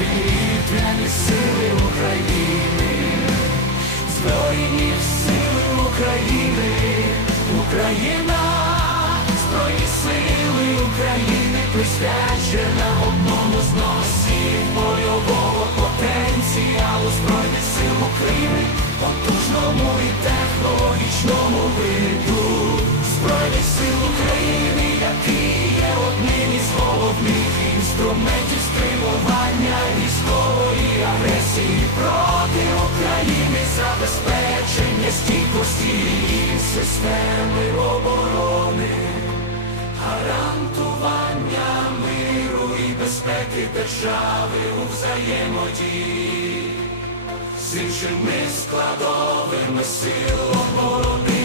Повітряні сили України, Збройні сили України, Україна, Збройні сили України присвячена одному з носів бойового потенціалу Збройних сил України, потужному і технологічному виду Збройних сил України, які є одним із головних інструментів стримування військової агресії проти України, забезпечення стійкості системи оборони, гарантування миру і безпеки держави у взаємодії. З іншими складовими сил оборони,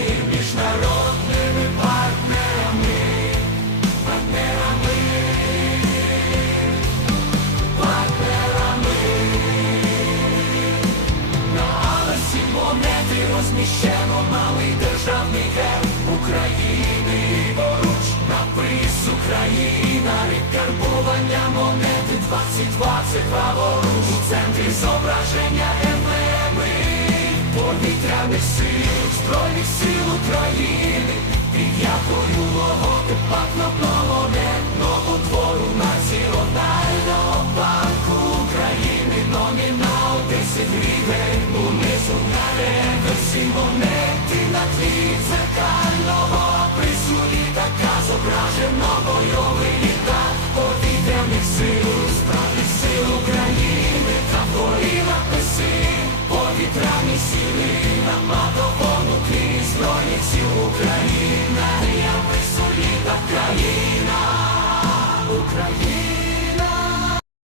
монети розміщено малий державний герб України. Поруч напис Україна, рік карбування монети 2020 праворуч у центрі зображення емблеми повітряних сил, Збройних сил України, під якою логотип пакнопного монетного твору Національного банку України. Номінал 10 гривень монети на тлі дзеркального присуді така зображено бойовий літак повітряних сил, справді сил України та волі написи, повітряні сили на матовому тлі збройні сіл Україна, я присуліта країна, Україна.